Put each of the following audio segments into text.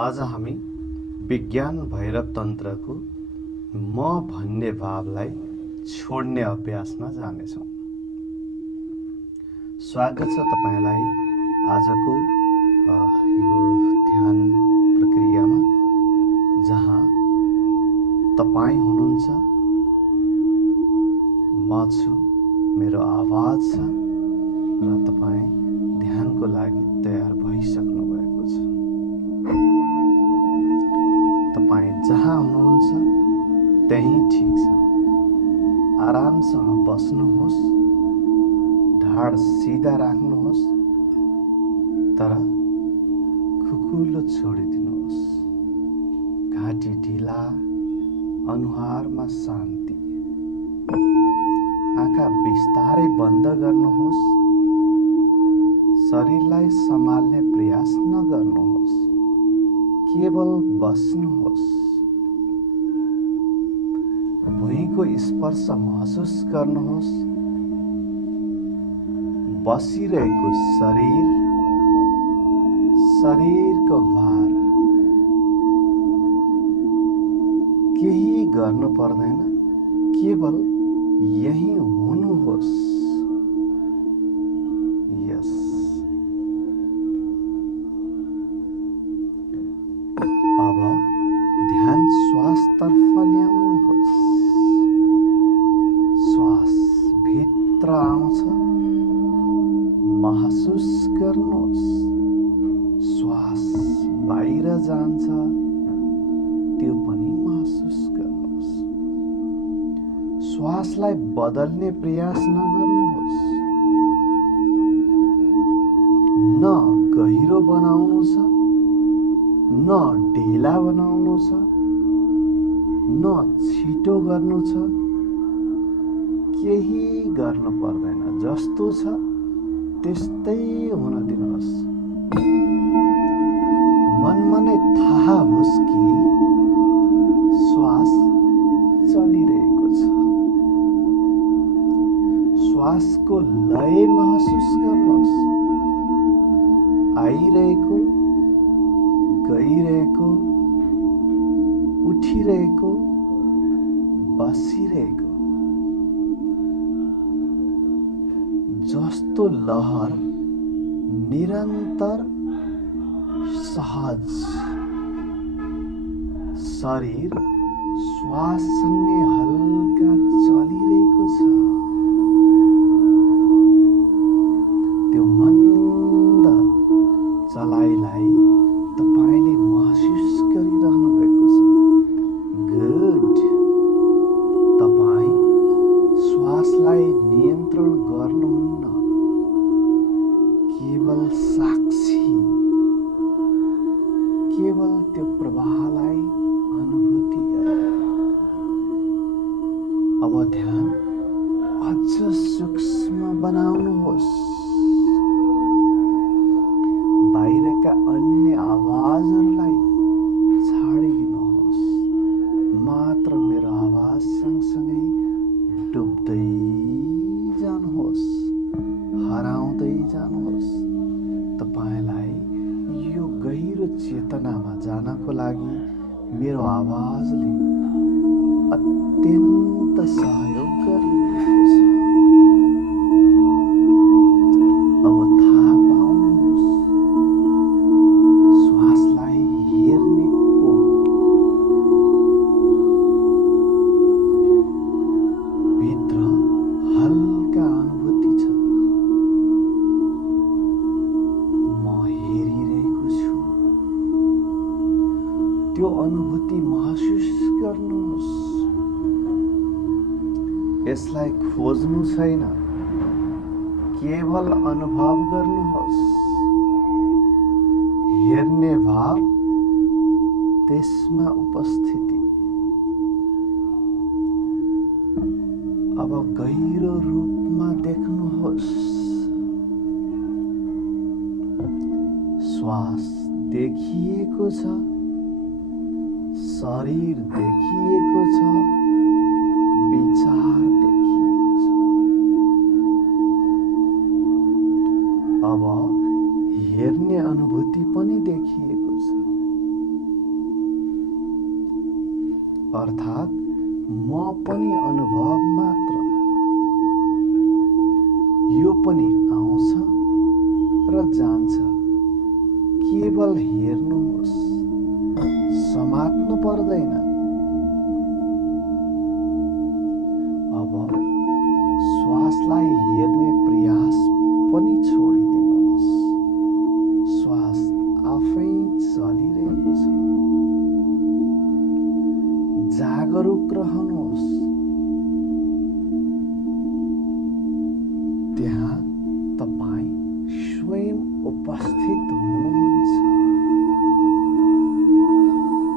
आज हामी विज्ञान भैरव तन्त्रको म भन्ने भावलाई छोड्ने अभ्यासमा जानेछौँ। स्वागत छ तपाईलाई आजको यो ध्यान प्रक्रियामा, जहाँ तपाई हुनुहुन्छ, म छु, मेरो आवाज छ र तपाई ध्यानको लागि तयार भइसक्नु भएको छ। तपाई जहाँ हुनुहुन्छ त्यही ठिक छ। आरामसँग बस्नुहोस्, ढाड सिधा राख्नुहोस्, तर खुकुलो छोडिदिनुहोस्। घाँटी ढिला, अनुहारमा शान्ति। आँखा बिस्तारै बन्द गर्नुहोस्। शरीरलाई सम्हाल्ने प्रयास नगर्नुहोस्, केवल बस्नुहोस्। भुइँको स्पर्श महसुस गर्नुहोस्। बसिरहेको शरीरको भार। केही गर्नु पर्दैन, केवल यही हुनुहोस्। यस। अब ध्यान श्वासतर्फ ल्याउनुहोस्। श्वास भित्र आउँछ, महसुस गर्नुहोस्। श्वास बाहिर जान्छ, त्यो पनि महसुस गर्नुहोस्। श्वासलाई बदल्ने प्रयास नगर्नुहोस्। न गहिरो बनाउनु छ, न ढिला बनाउनु छ, न छिटो गर्नु छ। केही गर्नु पर्दैन, जस्तो छ त्यस्तै हुन दिनुहोस्। मनमा नै थाहा होस् कि श्वास चलिरहेको छ। श्वासको लय महसुस गर्नुहोस्। आइरहेको, गइरहेको, उठिरहेको, बसिरहेको। जस्तो लहर निरन्तर सहज। शरीर श्वाससँगै हल्का चलिरहेको छ। त्यो मन्द चलाइलाई तपाईले महसुस गरिरहनु भएको छ। गुड। तपाई श्वासलाई नियन्त्रण गर्नुहुन्न, केवल साक्षी, केवल त्यो प्रवाहलाई अनुभूति गर्नु। अब ध्यान अझ सूक्ष्म बनाउनुहोस्। बाहिरका अन्य आवाजहरूलाई छाडिदिनुहोस्। मात्र मेरो आवाज सँगसँगै डुब्दै जानुहोस्, हराउँदै जानुहोस्। तपाईलाई यो गहिरो चेतनामा जानको लागि मेरो आवाजले अत्यन्त सहयोग गरिरहेको छ। अब थाहा पाउनुहोस्, श्वासलाई हेर्ने को हो। भित्र हल्का अनुभूति छ। म हेरिरहेको छु। त्यो अनुभूति महसुस गर्नुहोस्। यसलाई खोज्नु छैन, केवल अनुभव गर्नुहोस्। हेर्ने भाव, त्यसमा उपस्थिति। अब गहिरो रूपमा देख्नुहोस्। श्वास देखिएको छ, शरीर देखिएको छ, विचार देखिएको छ। अब हेर्ने अनुभूति पनि देखिएको छ। अर्थात् म पनि अनुभव मात्र। यो पनि आउँछ र जान्छ, केवल हेर्नुहोस्, समात्नु पर्दैन। अब श्वासलाई हेर्ने प्रयास पनि छोडिदिनुहोस्। श्वास आफै चलिरहेको छ। जागरुक रहनुहोस्। त्यहाँ तपाईँ स्वयं उपस्थित हुनुहुन्छ।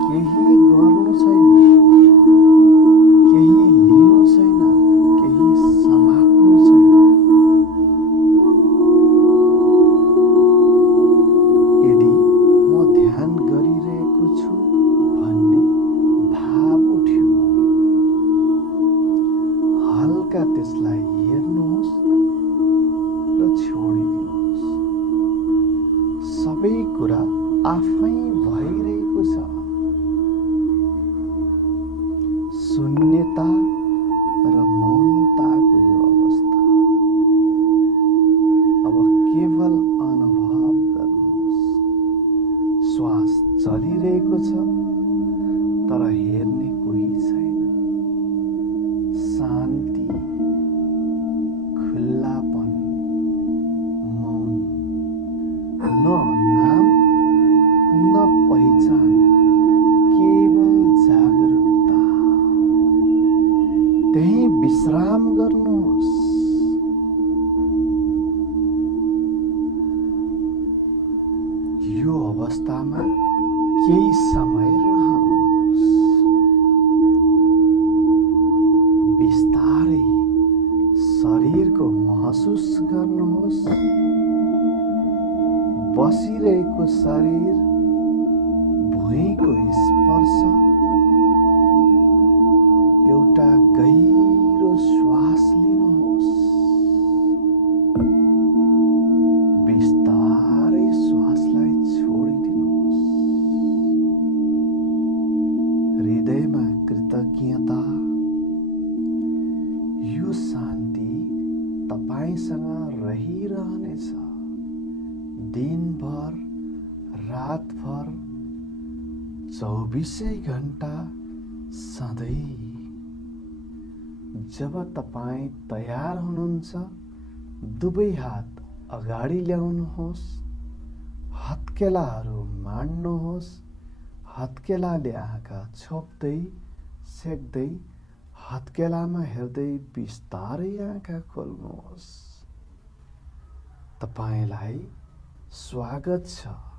केही गर्नु छैन, केही लिनु छैन, केही समात्नु छैन। यदि म ध्यान गरिरहेको छु भन्ने भाव उठ्यो भने हल्का त्यसलाई हेर्नुहोस् र छोडिदिनुहोस्। सबै कुरा आफै भइरहेको छ। शून्यता र मौनताको यो अवस्था। अब केवल अनुभव गर्नुहोस्। श्वास चलिरहेको छ, तर हेर्ने कोही छैन। शान्ति, खुल्लापन, मौन। न नाम न पहिचान, केवल जागरुकता। त्यही विश्राम गर्नुहोस्। यो अवस्थामा केही समय रहनुहोस्। बिस्तारै शरीरको महसुस गर्नुहोस्। बसिरहेको शरीर, भुइँको स्पर्श। एउटा गहिरो श्वास लिनुहोस्। बिस्तारै श्वासलाई छोडिदिनुहोस्। हृदयमा कृतज्ञता। यो शान्ति तपाईसँग रहिरहनेछ। दिनभर, रातभर, 24 घण्टा, सधैँ। जब तपाईँ तयार हुनुहुन्छ, दुवै हात अगाडि ल्याउनुहोस्। हत्केलाहरू माड्नुहोस्। हत्केलाले आँखा छोप्दै, सेक्दै, हत्केलामा हेर्दै बिस्तारै आँखा खोल्नुहोस्। तपाईलाई स्वागत छ।